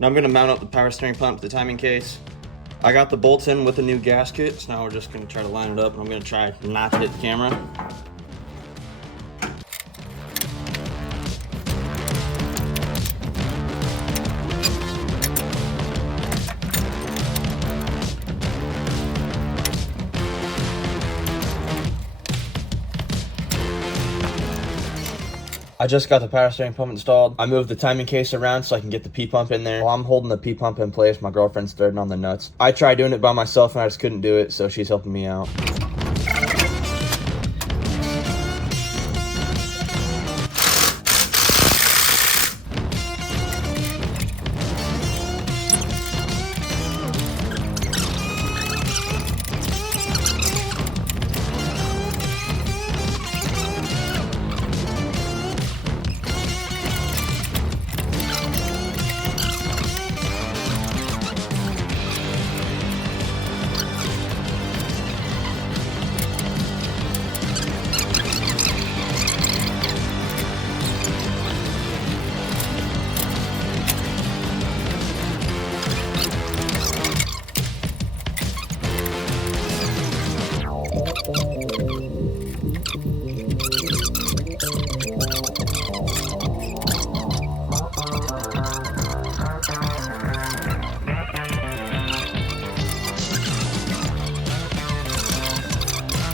Now I'm gonna mount up the power steering pump to the timing case. I got the bolts in with the new gasket, so now we're just gonna try to line it up, and I'm gonna try not to hit the camera. I just got the power steering pump installed. I moved the timing case around so I can get the P-pump in there. While I'm holding the P-pump in place, my girlfriend's threading on the nuts. I tried doing it by myself and I just couldn't do it, so she's helping me out.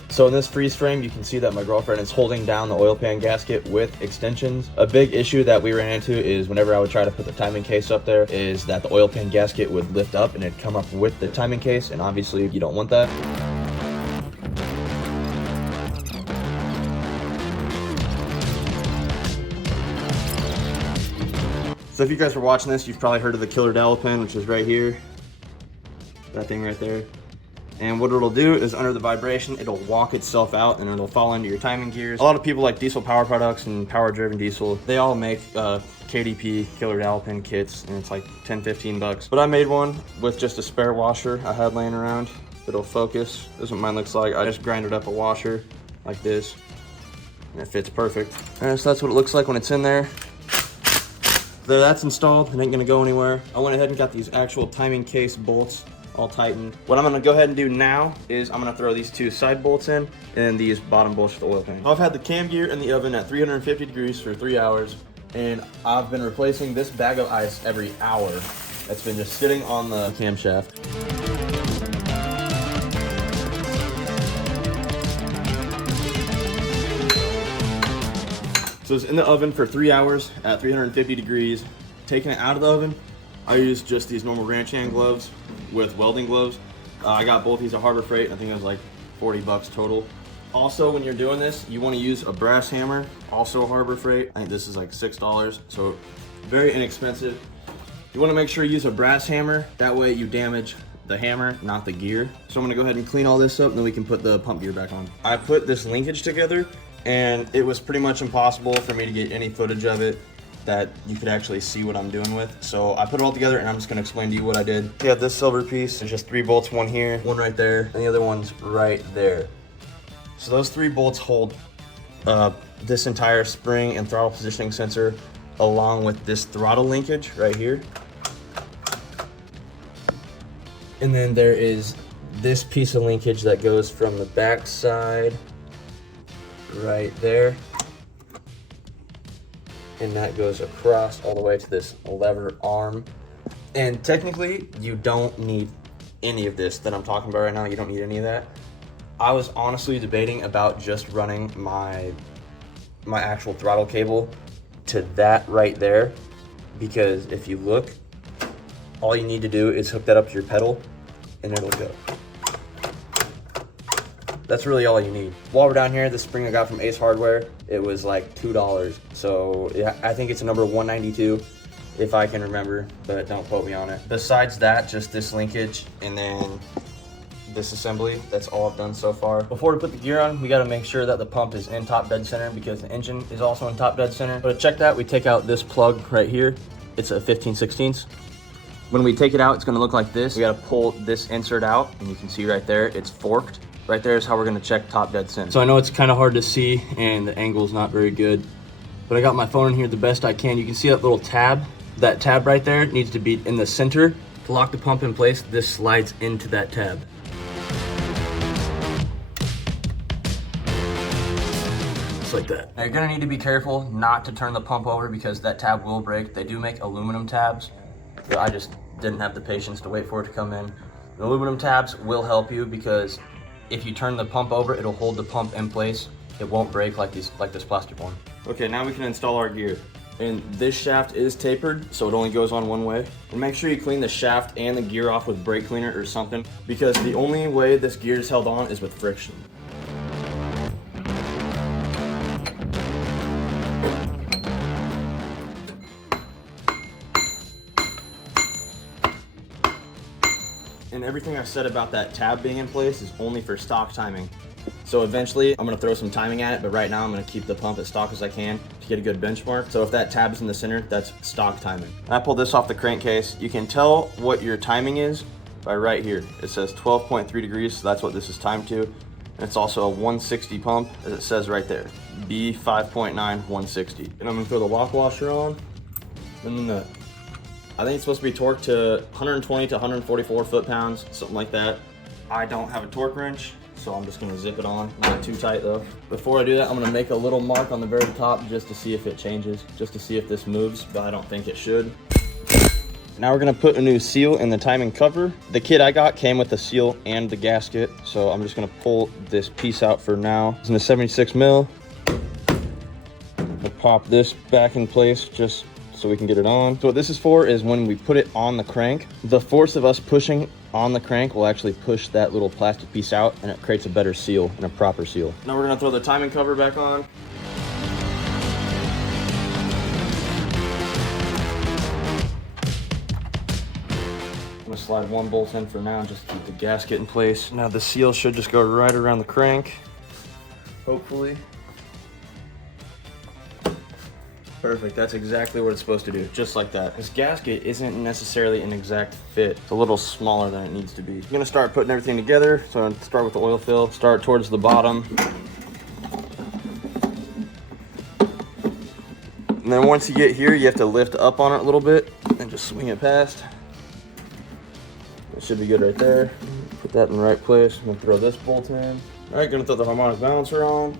So in this freeze frame, you can see that my girlfriend is holding down the oil pan gasket with extensions. A big issue that we ran into is whenever I would try to put the timing case up there is that the oil pan gasket would lift up and it'd come up with the timing case, and obviously you don't want that. So if you guys were watching this, you've probably heard of the killer dowel pin, which is right here. That thing right there. And what it'll do is under the vibration, it'll walk itself out and it'll fall into your timing gears. A lot of people like Diesel Power Products and Power Driven Diesel. They all make KDP killer dowel pin kits, and it's like 10-15 bucks. But I made one with just a spare washer I had laying around. It'll focus. This is what mine looks like. I just grinded up a washer like this, and it fits perfect. And so that's what it looks like when it's in there. There, that's installed. It ain't gonna go anywhere. I went ahead and got these actual timing case bolts all tightened. What I'm gonna go ahead and do now is I'm gonna throw these two side bolts in and these bottom bolts for the oil pan. I've had the cam gear in the oven at 350 degrees for 3 hours, and I've been replacing this bag of ice every hour. That's been just sitting on the camshaft. So it's in the oven for 3 hours at 350 degrees. Taking it out of the oven, I use just these normal ranch hand gloves with welding gloves. I got both these at Harbor Freight. I think it was like 40 bucks total. Also, when you're doing this, you want to use a brass hammer, also Harbor Freight. I think this is like $6, so very inexpensive. You want to make sure you use a brass hammer. That way you damage the hammer, not the gear. So I'm gonna go ahead and clean all this up, and then we can put the pump gear back on. I put this linkage together, and it was pretty much impossible for me to get any footage of it that you could actually see what I'm doing with. So I put it all together, and I'm just gonna explain to you what I did. We have this silver piece. There's just 3 bolts, one here, one right there, and the other one's right there. So those 3 bolts hold this entire spring and throttle positioning sensor, along with this throttle linkage right here. And then there is this piece of linkage that goes from the back side right there, and that goes across all the way to this lever arm. And technically, you don't need any of this that I'm talking about right now. You don't need any of that. I was honestly debating about just running my actual throttle cable to that right there, because if you look, all you need to do is hook that up to your pedal and it'll go. That's really all you need. While we're down here, the spring I got from Ace Hardware, it was like $2. So yeah, I think it's a number 192 if I can remember, but don't quote me on it. Besides that, just this linkage and then this assembly. That's all I've done so far. Before we put the gear on, we gotta make sure that the pump is in top dead center, because the engine is also in top dead center. But to check that, we take out this plug right here. It's a 15/16. When we take it out, it's gonna look like this. We gotta pull this insert out, and you can see right there, it's forked. Right there is how we're gonna check top dead center. So I know it's kind of hard to see and the angle is not very good, but I got my phone in here the best I can. You can see that little tab That tab right there needs to be in the center. To lock the pump in place, this slides into that tab. Just like that. Now you're gonna need to be careful not to turn the pump over because that tab will break. They do make aluminum tabs, but I just didn't have the patience to wait for it to come in. The aluminum tabs will help you because if you turn the pump over, it'll hold the pump in place. It won't break like this plastic one. Okay, now we can install our gear. And this shaft is tapered, so it only goes on one way. And make sure you clean the shaft and the gear off with brake cleaner or something, because the only way this gear is held on is with friction. And everything I said about that tab being in place is only for stock timing. So eventually I'm gonna throw some timing at it, but right now I'm gonna keep the pump as stock as I can to get a good benchmark. So if that tab's in the center, that's stock timing. I pulled this off the crankcase. You can tell what your timing is by right here. It says 12.3 degrees, so that's what this is timed to. And it's also a 160 pump, as it says right there. B5.9 160. And I'm gonna throw the lock washer on. And then I think it's supposed to be torqued to 120 to 144 foot-pounds, something like that. I don't have a torque wrench, so I'm just gonna zip it on, not too tight though. Before I do that, I'm gonna make a little mark on the very top just to see if it changes, just to see if this moves, but I don't think it should. Now we're gonna put a new seal in the timing cover. The kit I got came with the seal and the gasket, so I'm just gonna pull this piece out for now. It's in a 76 mil. I'll pop this back in place just so we can get it on. So what this is for is when we put it on the crank, the force of us pushing on the crank will actually push that little plastic piece out, and it creates a better seal and a proper seal. Now we're gonna throw the timing cover back on. I'm gonna slide one bolt in for now, just to keep the gasket in place. Now the seal should just go right around the crank, hopefully. Perfect, that's exactly what it's supposed to do, just like that. This gasket isn't necessarily an exact fit. It's a little smaller than it needs to be. I'm gonna start putting everything together. So I'm gonna start with the oil fill, start towards the bottom. And then once you get here, you have to lift up on it a little bit and just swing it past. It should be good right there. Put that in the right place. I'm gonna throw this bolt in. All right, gonna throw the harmonic balancer on.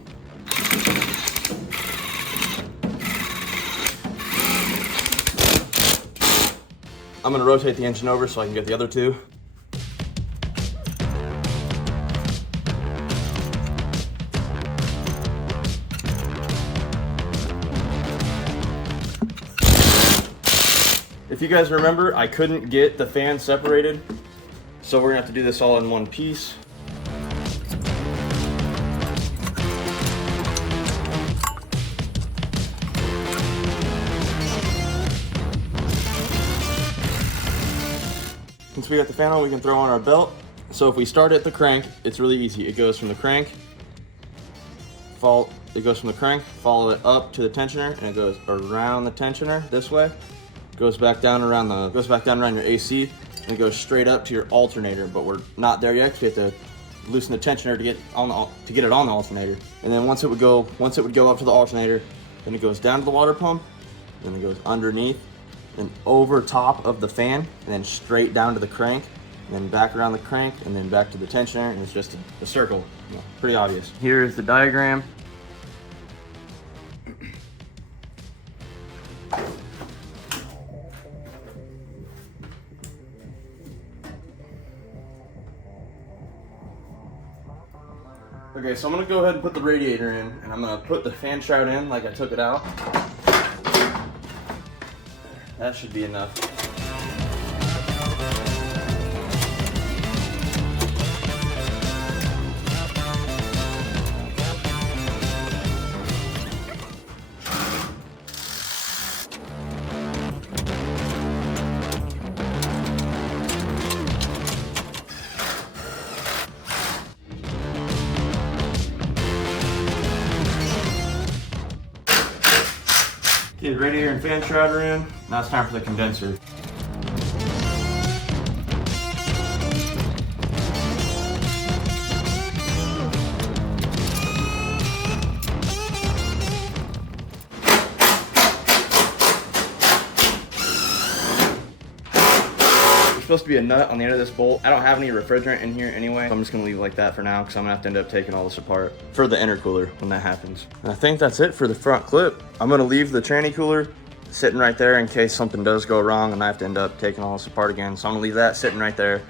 I'm gonna rotate the engine over so I can get the other two. If you guys remember, I couldn't get the fan separated, so we're gonna have to do this all in one piece. Since we got the fan on, we can throw on our belt. So if we start at the crank, it's really easy. It goes from the crank, follow it up to the tensioner, and it goes around the tensioner this way. Goes back down around your AC, and it goes straight up to your alternator. But we're not there yet, because we have to loosen the tensioner to get it on the alternator. And then once it would go up to the alternator, then it goes down to the water pump, then it goes underneath, and over top of the fan, and then straight down to the crank, and then back around the crank, and then back to the tensioner, and it's just a circle. You know, pretty obvious. Here's the diagram. Okay, so I'm gonna go ahead and put the radiator in, and I'm gonna put the fan shroud in like I took it out. That should be enough. Okay, the radiator and fan shroud are in. Now it's time for the condenser. supposed to be a nut on the end of this bolt. I don't have any refrigerant in here anyway, so I'm just gonna leave it like that for now because I'm gonna have to end up taking all this apart for the intercooler when that happens. And I think that's it for the front clip. I'm gonna leave the tranny cooler sitting right there in case something does go wrong and I have to end up taking all this apart again. So I'm gonna leave that sitting right there.